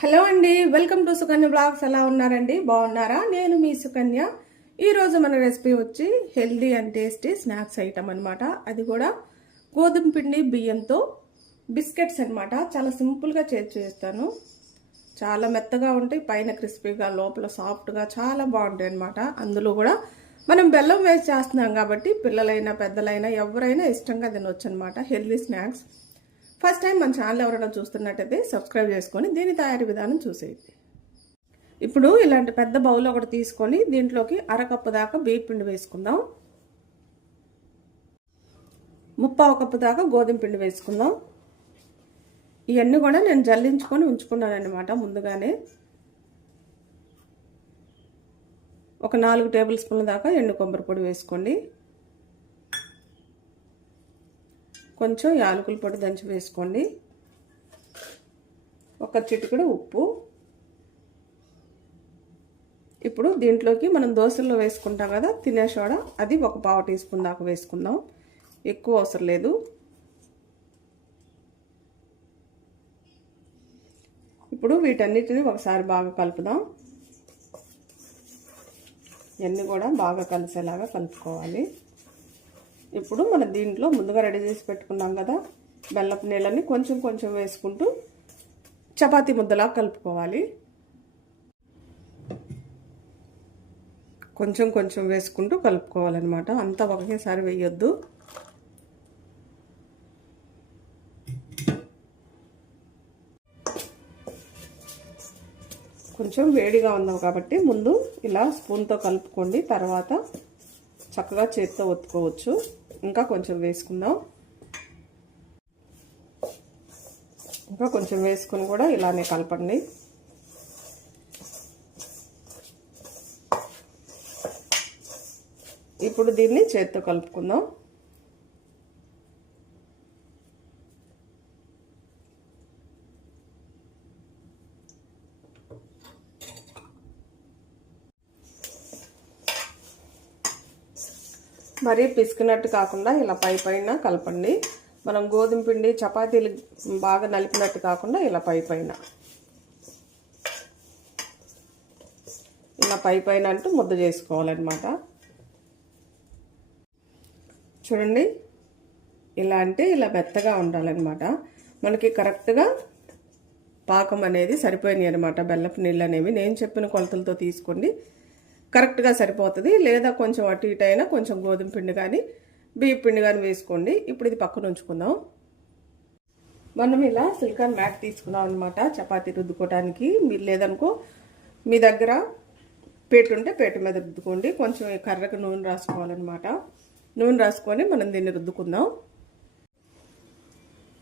Hello అండి welcome to Sukanya blogs. ఎలా ఉన్నారండి? బాగున్నారా? నేను మీ సుకన్య. ఈరోజు మన రెసిపీ వచ్చి healthy and tasty snacks item అనమాట అది కూడా గోధుమ పిండి బియ్యంతో బిస్కెట్స్ అనమాట చాలా సింపుల్గా చేసి చేస్తాను. చాలా మెత్తగా ఉంటాయి పైన క్రిస్పీగా లోపల సాఫ్ట్గా చాలా బాగుంటాయి అనమాట అందులో కూడా మనం బెల్లం వేసి చేస్తున్నాం కాబట్టి పిల్లలైనా పెద్దలైనా ఎవరైనా ఇష్టంగా తినొచ్చు అనమాట హెల్దీ స్నాక్స్. ఫస్ట్ టైం మన ఛానల్ ఎవరైనా చూస్తున్నట్టయితే సబ్స్క్రైబ్ చేసుకొని దీని తయారీ విధానం చూసేయండి. ఇప్పుడు ఇలాంటి పెద్ద బౌల్ ఒకటి తీసుకొని దీంట్లోకి అరకప్పు దాకా బియ్య పిండి వేసుకుందాం. ముప్పావు కప్పు దాకా గోధుమ పిండి వేసుకుందాం. ఇవన్నీ కూడా నేను జల్లించుకొని ఉంచుకున్నానమాట ముందుగానే. ఒక నాలుగు టేబుల్ స్పూన్ల దాకా ఎండు కొబ్బరి పొడి వేసుకోండి. కొంచెం యాలకుల పొడి దంచి వేసుకోండి. ఒక చిటికెడు ఉప్పు. ఇప్పుడు దీంట్లోకి మనం దోశల్లో వేసుకుంటాం కదా తినే సోడా అది ఒక పావు టీ స్పూన్ దాకా వేసుకుందాం. ఎక్కువ అవసరం లేదు. ఇప్పుడు వీటన్నిటిని ఒకసారి బాగా కలుపుదాం. ఇవన్నీ కూడా బాగా కలిసేలాగా కలుపుకోవాలి. ఇప్పుడు మనం దీంట్లో ముందుగా రెడీ చేసి పెట్టుకున్నాం కదా బెల్లపు నీళ్ళని కొంచెం కొంచెం వేసుకుంటూ చపాతీ ముద్దలా కలుపుకోవాలి. కొంచెం కొంచెం వేసుకుంటూ కలుపుకోవాలన్నమాట. అంతా ఒకేసారి వేయొద్దు. కొంచెం వేడిగా ఉన్నాం కాబట్టి ముందు ఇలా స్పూన్తో కలుపుకోండి. తర్వాత చక్కగా చేతితో ఒత్తుకోవచ్చు. ఇంకా కొంచెం వేసుకుందాం. ఇంకా కొంచెం వేసుకుని కూడా ఇలానే కలపండి. ఇప్పుడు దీన్ని చేతితో కలుపుకుందాం. మరీ పిసికినట్టు కాకుండా ఇలా పై పైన కలపండి. మనం గోధుమ పిండి చపాతీలు బాగా నలిపినట్టు కాకుండా ఇలా పై పైన. ఇలా పై పైన అంటూ ముద్ద చేసుకోవాలన్నమాట. చూడండి ఇలా అంటే ఇలా మెత్తగా ఉండాలన్నమాట. మనకి కరెక్ట్గా పాకం అనేది సరిపోయినాయి అనమాట బెల్లపు నీళ్ళు అనేవి. నేను చెప్పిన కొలతలతో తీసుకోండి. కరెక్ట్గా సరిపోతుంది. లేదా కొంచెం అటు ఇటు అయినా కొంచెం గోధుమ పిండి కానీ బియ్య పిండి కానీ వేసుకోండి. ఇప్పుడు ఇది పక్కన ఉంచుకుందాం. మనం ఇలా సిలికాన్ మ్యాట్ తీసుకున్నాం అనమాట చపాతీ రుద్దుకోవడానికి మీరు లేదనుకో మీ దగ్గర పేట ఉంటే పేట మీద రుద్దుకోండి. కొంచెం కర్రకు నూనె రాసుకోవాలన్నమాట. నూనె రాసుకొని మనం దీన్ని రుద్దుకుందాం.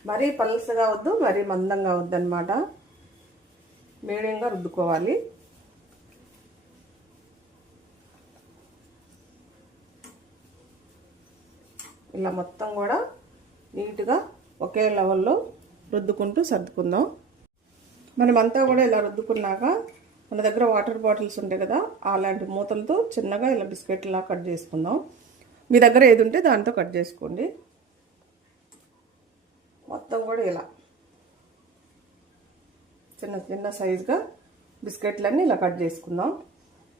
మరీ పలసగా వద్దు మరీ మందంగా వద్దు అనమాట మీడియంగా రుద్దుకోవాలి. ఇలా మొత్తం కూడా నీట్గా ఒకే లెవెల్లో రుద్దుకుంటూ సర్దుకుందాం. మనమంతా కూడా ఇలా రుద్దుకున్నాక మన దగ్గర వాటర్ బాటిల్స్ ఉంటాయి కదా అలాంటి మూతలతో చిన్నగా ఇలా బిస్కెట్లా కట్ చేసుకుందాం. మీ దగ్గర ఏది ఉంటే దాంతో కట్ చేసుకోండి. మొత్తం కూడా ఇలా చిన్న చిన్న సైజుగా బిస్కెట్లన్నీ ఇలా కట్ చేసుకుందాం.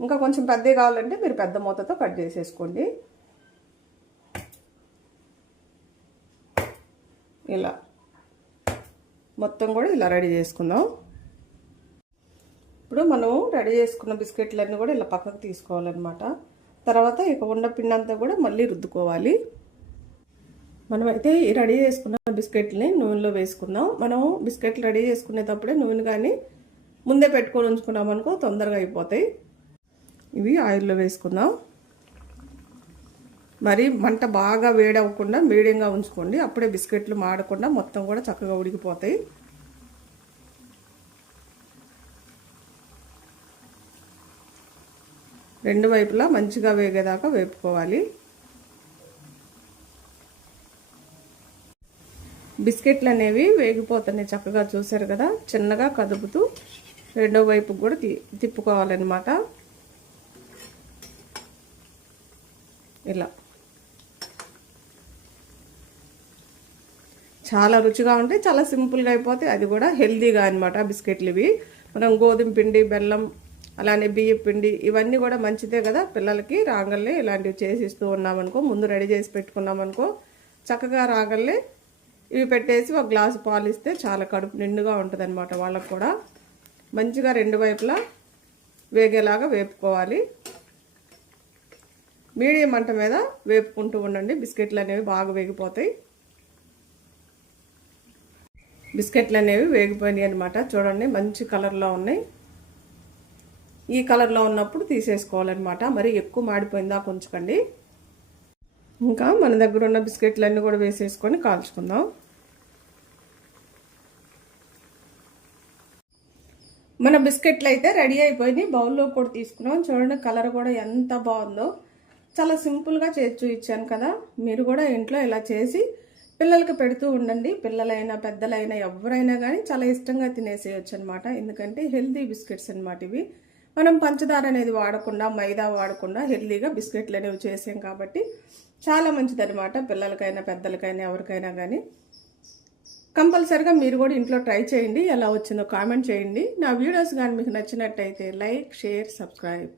ఇంకా కొంచెం పెద్దవి కావాలంటే మీరు పెద్ద మూతతో కట్ చేసేసుకోండి. ఇలా మొత్తం కూడా ఇలా రెడీ చేసుకుందాం. ఇప్పుడు మనం రెడీ చేసుకున్న బిస్కెట్లన్నీ కూడా ఇలా పక్కకు తీసుకోవాలన్నమాట. తర్వాత ఇక ఉన్న పిండి అంతా కూడా మళ్ళీ రుద్దుకోవాలి. మనమైతే ఈ రెడీ చేసుకున్న బిస్కెట్ని నూనెలో వేసుకుందాం. మనం బిస్కెట్లు రెడీ చేసుకునేటప్పుడే నూనె కానీ ముందే పెట్టుకొని ఉంచుకున్నాం అనుకో తొందరగా అయిపోతాయి. ఇవి ఆయిల్లో వేసుకుందాం. మరి మంట బాగా వేడవకుండా మీడియంగా ఉంచుకోండి. అప్పుడే బిస్కెట్లు మాడకుండా మొత్తం కూడా చక్కగా ఉడికిపోతాయి. రెండు వైపులా మంచిగా వేగేదాకా వేపుకోవాలి. బిస్కెట్లు అనేవి వేగిపోతున్నాయి చక్కగా చూసారు కదా? చిన్నగా కదుపుతూ రెండో వైపు కూడా తిప్పుకోవాలన్నమాట. ఇలా. చాలా రుచిగా ఉంటాయి చాలా సింపుల్గా అయిపోతాయి. అది కూడా హెల్దీగా అనమాట బిస్కెట్లు ఇవి. మనం గోధుమ పిండి బెల్లం అలానే బియ్య పిండి ఇవన్నీ కూడా మంచిదే కదా పిల్లలకి. రాగల్లే ఇలాంటివి చేసి ఇస్తూ ఉన్నామనుకో ముందు రెడీ చేసి పెట్టుకున్నామనుకో చక్కగా రాగల్లే ఇవి పెట్టేసి ఒక గ్లాసు పాలు ఇస్తే చాలా కడుపు నిండుగా ఉంటుంది అనమాట వాళ్ళకు కూడా. మంచిగా రెండు వైపులా వేగేలాగా వేపుకోవాలి. మీడియం మంట మీద వేపుకుంటూ ఉండండి బిస్కెట్లు అనేవి బాగా వేగిపోతాయి. బిస్కెట్లు అనేవి వేగిపోయినాయి అనమాట చూడండి మంచి కలర్లో ఉన్నాయి. ఈ కలర్లో ఉన్నప్పుడు తీసేసుకోవాలన్నమాట. మరి ఎక్కువ మాడిపోయిందా కొంచుకండి. ఇంకా మన దగ్గర ఉన్న బిస్కెట్లు అన్నీ కూడా వేసేసుకొని కాల్చుకుందాం. మన బిస్కెట్లు అయితే రెడీ అయిపోయినాయి. బౌల్లో కూడా తీసుకున్నాం. చూడండి కలర్ కూడా ఎంత బాగుందో. చాలా సింపుల్గా చేసి ఇచ్చాను కదా. మీరు కూడా ఇంట్లో ఇలా చేసి పిల్లలకు పెడుతూ ఉండండి. పిల్లలైనా పెద్దలైనా ఎవరైనా కానీ చాలా ఇష్టంగా తినేసేయచ్చు అనమాట ఎందుకంటే హెల్తీ బిస్కెట్స్ అనమాట ఇవి. మనం పంచదార అనేది వాడకుండా మైదా వాడకుండా హెల్తీగా బిస్కెట్లు అనేవి చేసాం కాబట్టి చాలా మంచిదనమాట పిల్లలకైనా పెద్దలకైనా ఎవరికైనా కానీ కంపల్సరిగా మీరు కూడా ఇంట్లో ట్రై చేయండి. ఎలా వచ్చిందో కామెంట్ చేయండి. నా వీడియోస్ కానీ మీకు నచ్చినట్టయితే లైక్ షేర్ సబ్స్క్రైబ్.